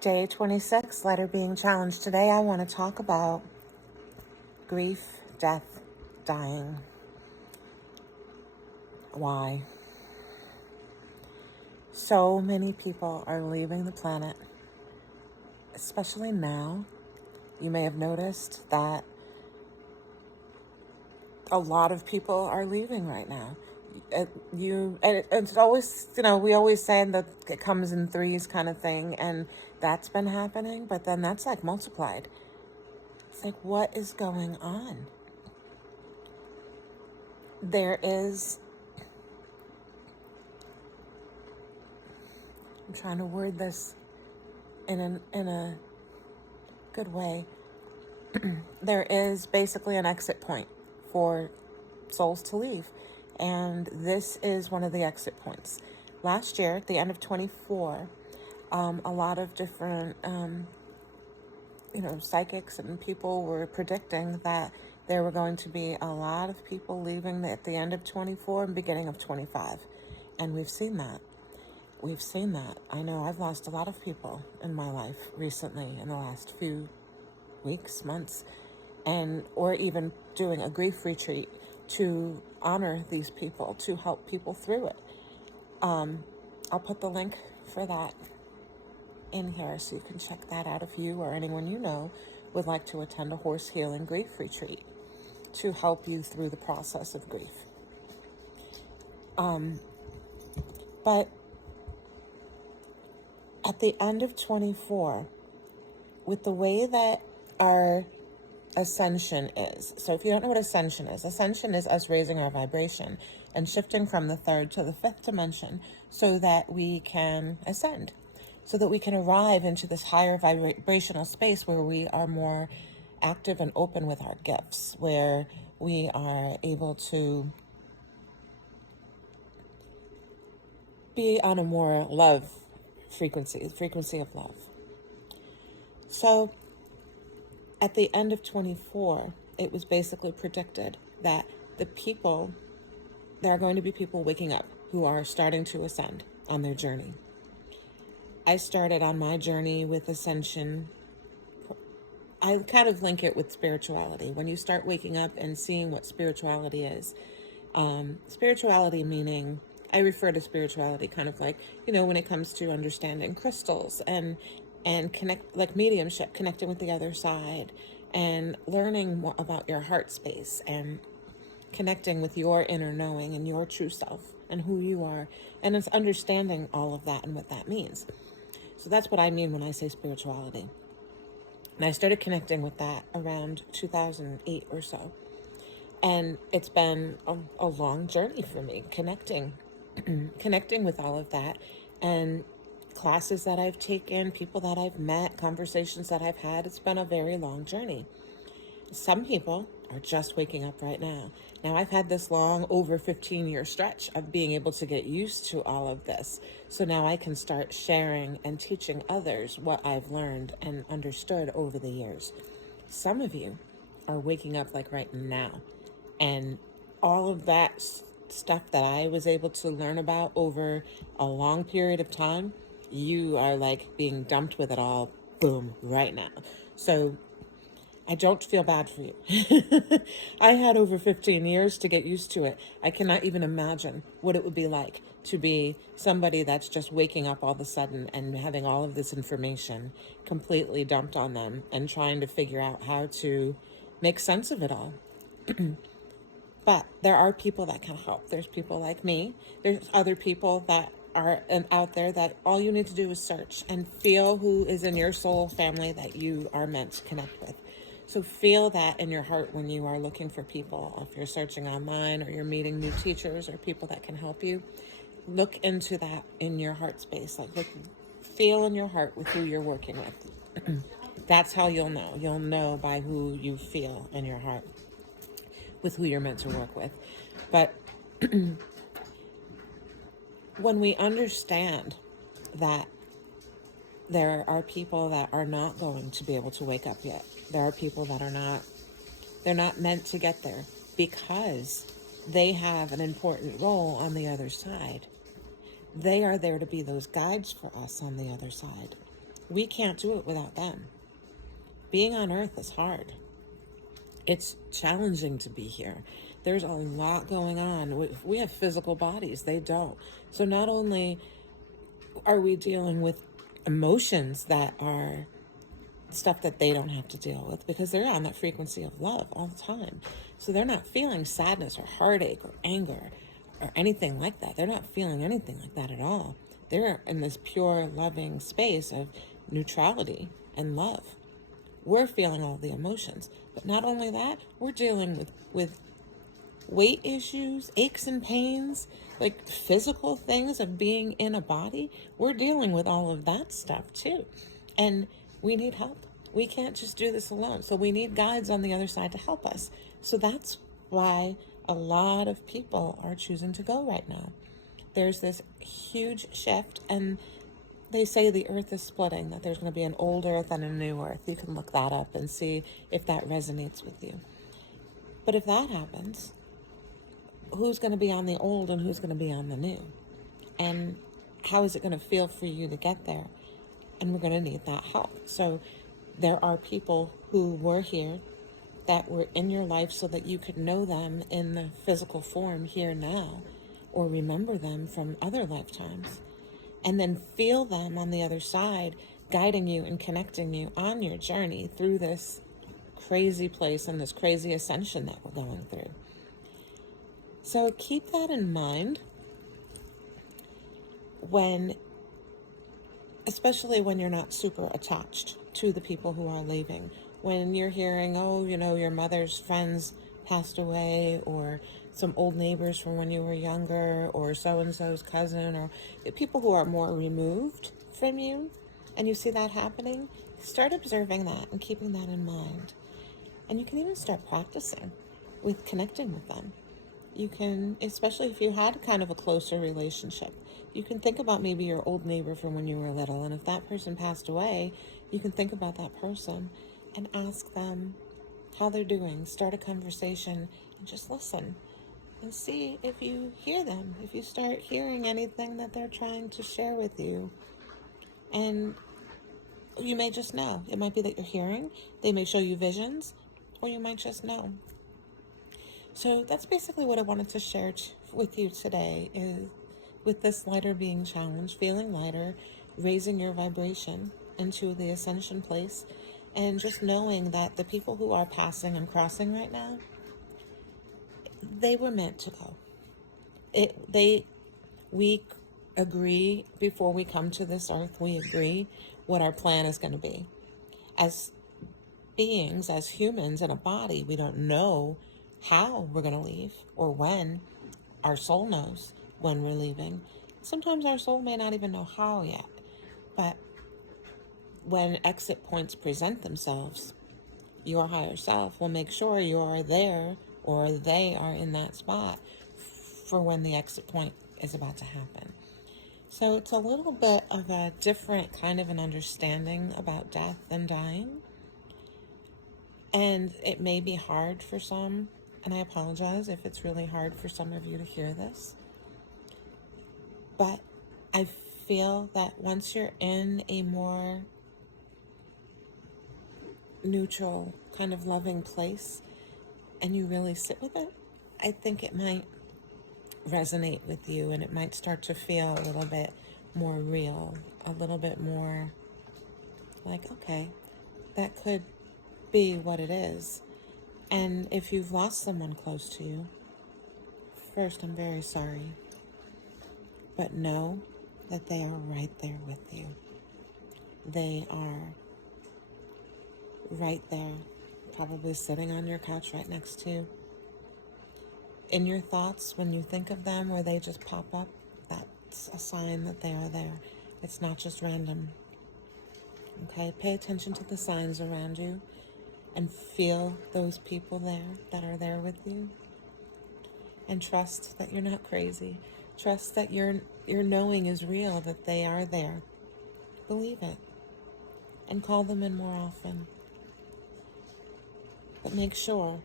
Day 26, letter being challenged. Today I want to talk about grief, death, dying. Why? So many people are leaving the planet, especially now. You may have noticed that a lot of people are leaving right now. It's always, we always say that it comes in threes kind of thing, and that's been happening, but then that's like multiplied. It's like, what is going on? I'm trying to word this in a good way. There is basically an exit point for souls to leave, and this is one of the exit points. Last year, at the end of 24, a lot of different psychics and people were predicting that there were going to be a lot of people leaving at the end of 24 and beginning of 25, and we've seen that. I know I've lost a lot of people in my life recently, in the last few weeks, months, or even doing a grief retreat to honor these people, to help people through it. I'll put the link for that in here so you can check that out if you or anyone you know would like to attend a horse healing grief retreat to help you through the process of grief. But at the end of 24, with the way that our ascension is. So if you don't know what ascension is us raising our vibration and shifting from the third to the fifth dimension so that we can ascend, so that we can arrive into this higher vibrational space where we are more active and open with our gifts, where we are able to be on a more love frequency of love. So at the end of 24, it was basically predicted that there are going to be people waking up who are starting to ascend on their journey. I started on my journey with ascension. I kind of link it with spirituality. When you start waking up and seeing what spirituality is, spirituality meaning, I refer to spirituality kind of like, when it comes to understanding crystals and connect, like mediumship, connecting with the other side and learning more about your heart space and connecting with your inner knowing and your true self and who you are. And it's understanding all of that and what that means. So that's what I mean when I say spirituality. And I started connecting with that around 2008 or so. And it's been a long journey for me, connecting with all of that, and classes that I've taken, people that I've met, conversations that I've had. It's been a very long journey. Some people are just waking up right now. Now, I've had this long, over 15-year stretch of being able to get used to all of this. So now I can start sharing and teaching others what I've learned and understood over the years. Some of you are waking up like right now. And all of that stuff that I was able to learn about over a long period of time, you are like being dumped with it all, boom, right now. So I don't feel bad for you. I had over 15 years to get used to it. I cannot even imagine what it would be like to be somebody that's just waking up all of a sudden and having all of this information completely dumped on them and trying to figure out how to make sense of it all. But there are people that can help. There's people like me. There's other people that are out there that all you need to do is search and feel who is in your soul family that you are meant to connect with. So feel that in your heart when you are looking for people. If you're searching online or you're meeting new teachers or people that can help you, look into that in your heart space. Feel in your heart with who you're working with. That's how you'll know. You'll know by who you feel in your heart, with who you're meant to work with. But when we understand that there are people that are not going to be able to wake up yet, there are people that they're not meant to get there because they have an important role on the other side. They are there to be those guides for us on the other side. We can't do it without them. Being on earth is hard. It's challenging to be here. There's a lot going on. We have physical bodies, they don't. So not only are we dealing with emotions that are stuff that they don't have to deal with, because they're on that frequency of love all the time. So they're not feeling sadness or heartache or anger or anything like that. They're not feeling anything like that at all. They're in this pure, loving space of neutrality and love. We're feeling all the emotions. But not only that, we're dealing with weight issues, aches and pains, like physical things of being in a body. We're dealing with all of that stuff too. And we need help. We can't just do this alone. So we need guides on the other side to help us. So that's why a lot of people are choosing to go right now. There's this huge shift, and they say the earth is splitting, that there's going to be an old earth and a new earth. You can look that up and see if that resonates with you. But if that happens, who's going to be on the old and who's going to be on the new? And how is it going to feel for you to get there? And we're going to need that help. So there are people who were here, that were in your life, so that you could know them in the physical form here now, or remember them from other lifetimes, and then feel them on the other side, guiding you and connecting you on your journey through this crazy place and this crazy ascension that we're going through. So keep that in mind especially when you're not super attached to the people who are leaving. When you're hearing, oh, your mother's friends passed away, or some old neighbors from when you were younger, or so-and-so's cousin, or people who are more removed from you, and you see that happening, start observing that and keeping that in mind. And you can even start practicing with connecting with them. You can, especially if you had kind of a closer relationship, you can think about maybe your old neighbor from when you were little. And if that person passed away, you can think about that person and ask them how they're doing. Start a conversation and just listen and see if you hear them, if you start hearing anything that they're trying to share with you. And you may just know. It might be that you're hearing. They may show you visions, or you might just know. So that's basically what I wanted to share with you today, is with this lighter being challenge, feeling lighter, raising your vibration into the ascension place, and just knowing that the people who are passing and crossing right now, they were meant to go. We agree before we come to this earth, we agree what our plan is going to be. As beings, as humans in a body, we don't know how we're going to leave or when. Our soul knows when we're leaving. Sometimes our soul may not even know how yet, but when exit points present themselves, your higher self will make sure you are there, or they are in that spot for when the exit point is about to happen. So it's a little bit of a different kind of an understanding about death and dying. And it may be hard for some, and I apologize if it's really hard for some of you to hear this. But I feel that once you're in a more neutral, kind of loving place, and you really sit with it, I think it might resonate with you, and it might start to feel a little bit more real, a little bit more like, okay, that could be what it is. And if you've lost someone close to you, first, I'm very sorry. But know that they are right there with you. They are right there, probably sitting on your couch right next to you. In your thoughts, when you think of them, or they just pop up, that's a sign that they are there. It's not just random. Okay, pay attention to the signs around you and feel those people there that are there with you. And trust that you're not crazy. Trust that your knowing is real, that they are there. Believe it. And call them in more often. But make sure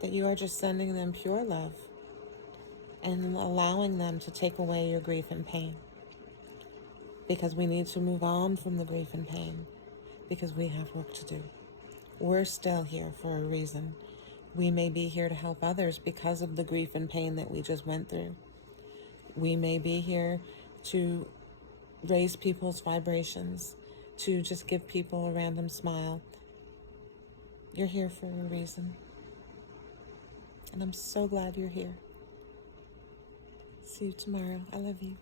that you are just sending them pure love and allowing them to take away your grief and pain. because we need to move on from the grief and pain, because we have work to do. We're still here for a reason. We may be here to help others because of the grief and pain that we just went through. We may be here to raise people's vibrations, to just give people a random smile. You're here for a reason. And I'm so glad you're here. See you tomorrow. I love you.